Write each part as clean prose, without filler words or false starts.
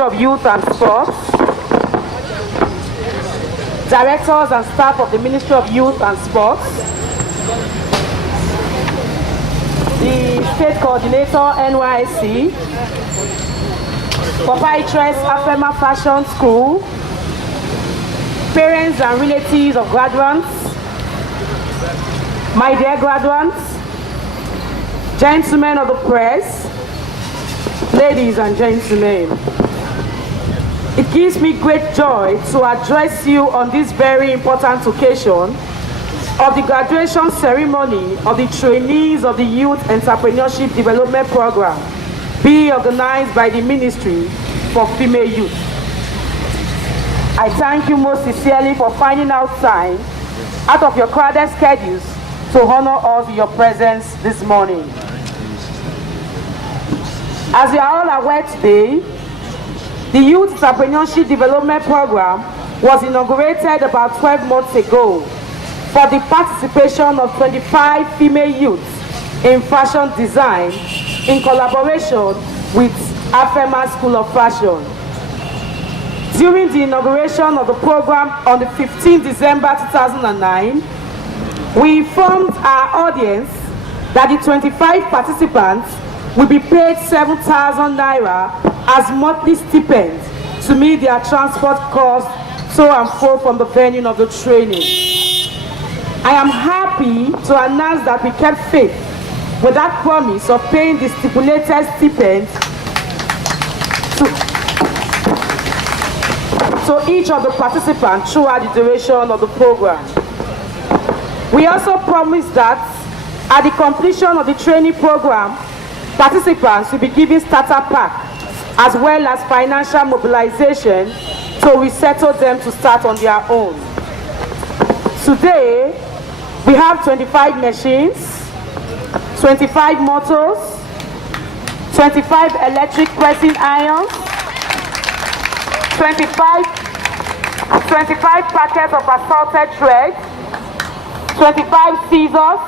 of Youth and Sports, directors and staff of the Ministry of Youth and Sports, the State Coordinator NYC, proprietress Afema Fashion School, parents and relatives of graduates, my dear graduates, gentlemen of the press, ladies and gentlemen. It gives me great joy to address you on this very important occasion of the graduation ceremony of the trainees of the Youth Entrepreneurship Development Program being organized by the Ministry for Female Youth. I thank you most sincerely for finding out time out of your crowded schedules to honor us with your presence this morning. As you are all aware today, the Youth Entrepreneurship Development Program was inaugurated about 12 months ago for the participation of 25 female youths in fashion design in collaboration with Afema School of Fashion. During the inauguration of the program on the 15th December 2009, we informed our audience that the 25 participants will be paid 7,000 naira as monthly stipend to meet their transport costs to and fro from the venue of the training. I am happy to announce that we kept faith with that promise of paying the stipulated stipend to each of the participants throughout the duration of the program. We also promised that at the completion of the training program, participants will be given starter pack as well as financial mobilization to resettle them to start on their own. Today, we have 25 machines, 25 motors, 25 electric pressing irons, 25 packets of assorted thread, 25 scissors,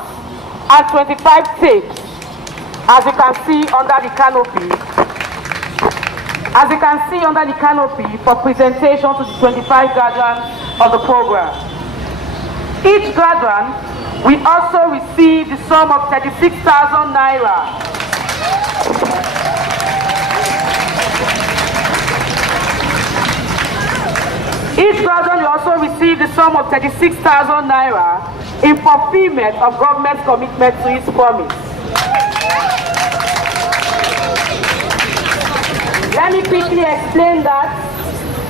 and 25 tapes, as you can see under the canopy. As you can see under the canopy for presentation to the 25 graduates of the program. Each graduate will also receive the sum of 36,000 naira. Each graduate will also receive the sum of 36,000 naira in fulfillment of government's commitment to its promise. Let me quickly explain that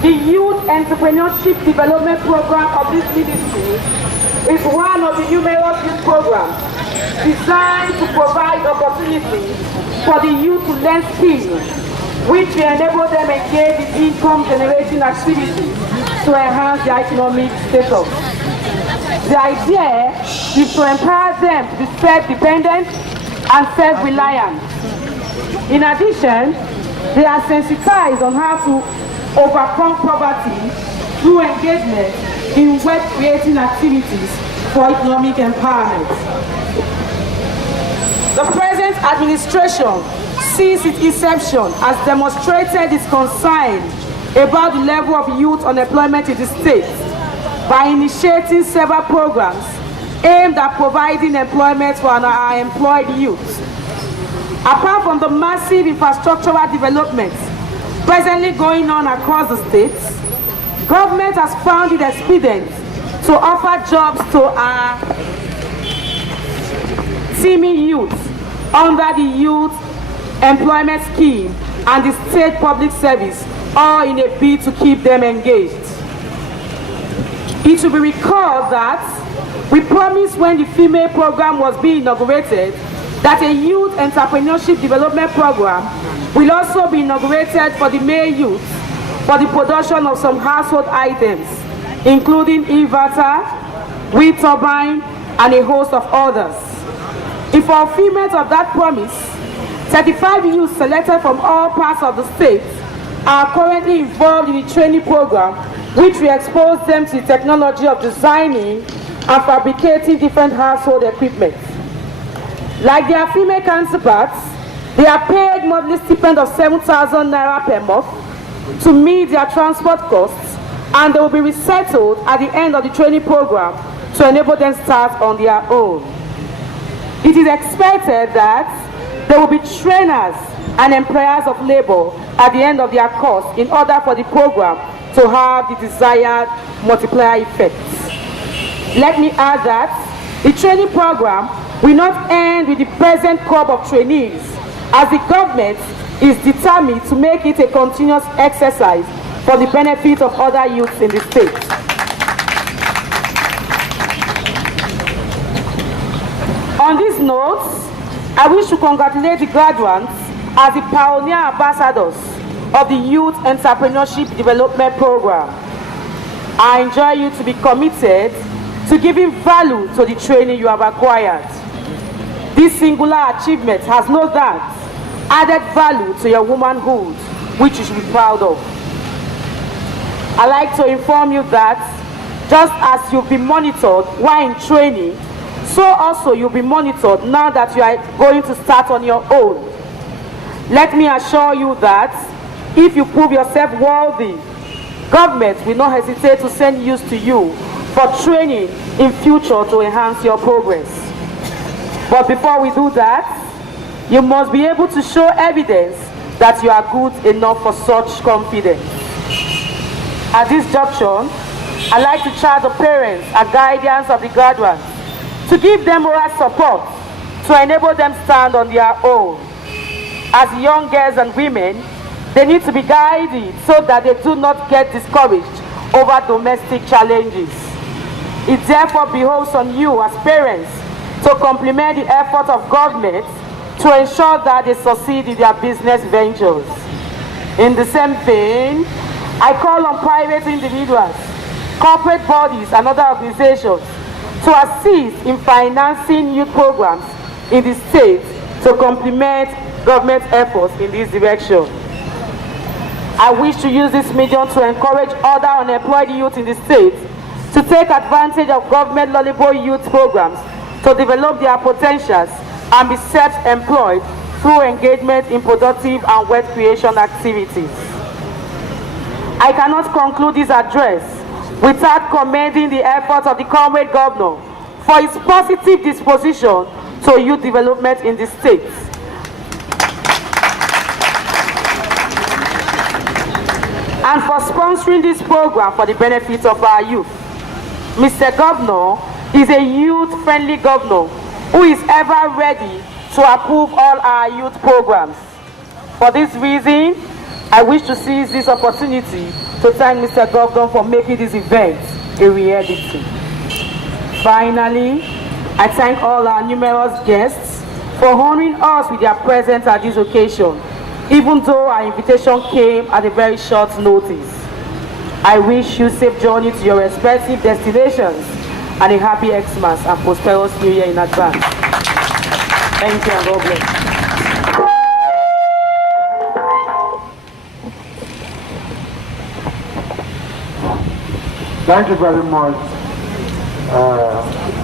the Youth Entrepreneurship Development Program of this ministry is one of the numerous youth programs designed to provide opportunities for the youth to learn skills which will enable them engage in income-generating activities to enhance their economic status. The idea is to empower them to be self-dependent and self-reliant. In addition, they are sensitized on how to overcome poverty through engagement in wealth-creating activities for economic empowerment. The present administration, since its inception, has demonstrated its concern about the level of youth unemployment in the state by initiating several programs aimed at providing employment for our employed youth. Apart from the massive infrastructural developments presently going on across the states, government has found it expedient to offer jobs to our teeming youth under the Youth Employment Scheme and the State Public Service, all in a bid to keep them engaged. It should be recalled that we promised when the female program was being inaugurated that a Youth Entrepreneurship Development Program will also be inaugurated for the male youth for the production of some household items, including inverter, wind turbine, and a host of others. In fulfillment of that promise, 35 youths selected from all parts of the state are currently involved in the training program, which will expose them to the technology of designing and fabricating different household equipment. Like their female counterparts, they are paid monthly stipend of 7,000 naira per month, to meet their transport costs, and they will be resettled at the end of the training program to enable them to start on their own. It is expected that there will be trainers and employers of labor at the end of their course in order for the program to have the desired multiplier effects. Let me add that the training program will not end with the present crop of trainees, as the government is determined to make it a continuous exercise for the benefit of other youths in the state. On these notes, I wish to congratulate the graduates as the pioneer ambassadors of the Youth Entrepreneurship Development Program. I enjoy you to be committed to giving value to the training you have acquired. This singular achievement has no doubt added value to your womanhood, which you should be proud of. I'd like to inform you that just as you'll be monitored while in training, so also you'll be monitored now that you are going to start on your own. Let me assure you that if you prove yourself worthy, government will not hesitate to send youths to you for training in future to enhance your progress. But before we do that, you must be able to show evidence that you are good enough for such confidence. At this junction, I'd like to charge the parents and guardians of the graduates to give them moral support to enable them stand on their own. As young girls and women, they need to be guided so that they do not get discouraged over domestic challenges. It therefore behoves on you as parents to complement the effort of government to ensure that they succeed in their business ventures. In the same vein, I call on private individuals, corporate bodies, and other organizations to assist in financing youth programs in the state to complement government efforts in this direction. I wish to use this medium to encourage other unemployed youth in the state to take advantage of government laudable youth programs to develop their potentials and be self-employed through engagement in productive and wealth creation activities. I cannot conclude this address without commending the efforts of the comrade governor for his positive disposition to youth development in the state. And for sponsoring this program for the benefit of our youth. Mr. Governor is a youth-friendly governor who is ever ready to approve all our youth programs. For this reason, I wish to seize this opportunity to thank Mr. Governor for making this event a reality. Finally, I thank all our numerous guests for honoring us with their presence at this occasion, even though our invitation came at a very short notice. I wish you safe journey to your respective destinations and a happy Xmas and prosperous New Year in advance. Thank you and God bless. Thank you very much,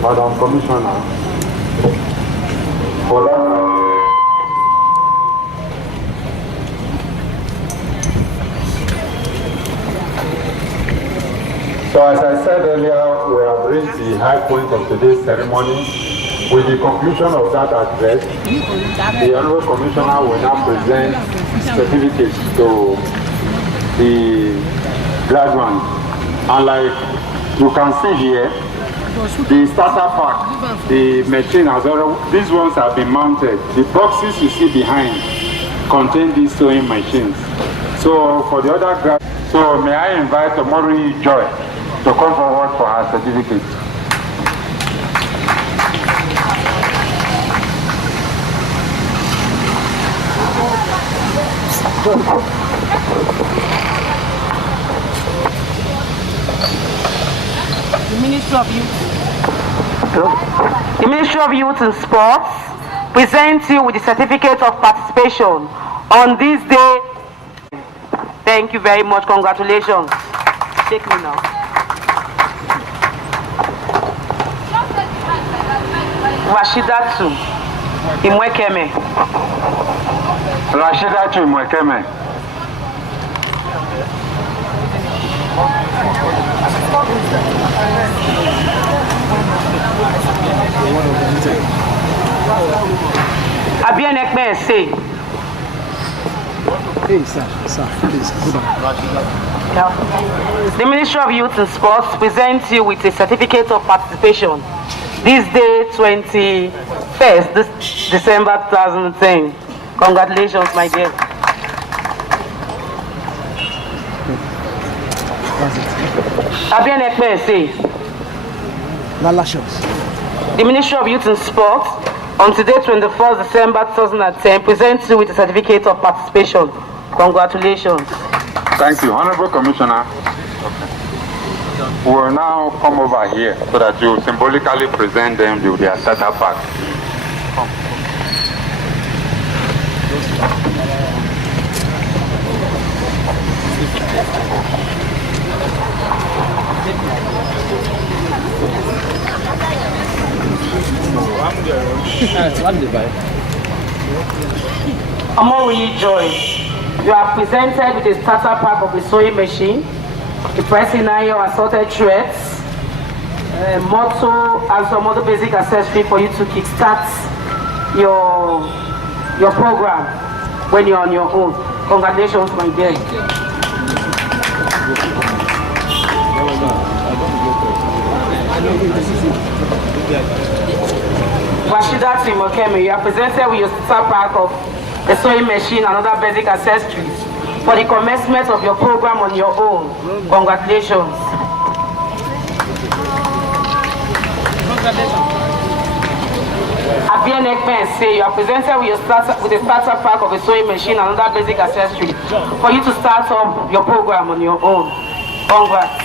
Madam Commissioner, for that. So as I said earlier, we have reached the high point of today's ceremony. With the conclusion of that address, the Honorable Commissioner will now present certificates to the graduates. And like you can see here, the starter pack, the machine has already, these ones have been mounted. The boxes you see behind contain these sewing machines. So for the other graduates, so may I invite Omori Joy to come forward for her certificate. The Ministry of Youth. The Ministry of Youth and Sports presents you with the certificate of participation on this day. Thank you very much. Congratulations. Take me now. Rashidatu Imwekeme. Rashidatu Imwekeme. Abienekme say. Hey, sir, please, hold on. The Ministry of Youth and Sports presents you with a certificate of participation this day, 21st this December 2010. Congratulations, my dear. Abienekme say. Lala shots. The Ministry of Youth and Sports on today, 21st December 2010, presents you with a certificate of participation. Congratulations. Thank you, Honorable Commissioner. We will now come over here so that you symbolically present them with their starter pack. Amori Joy, you are presented with a starter pack of a sewing machine, a pressing iron, assorted threads, a motto, and some other basic accessory for you to kickstart your program when you're on your own. Congratulations, my dear. Rashida Timokemi, you are presented with your starter pack of a sewing machine and other basic accessories for the commencement of your program on your own. Congratulations. Abienekme say you are presented with a starter pack of a sewing machine and other basic accessories for you to start up your program on your own. Congrats.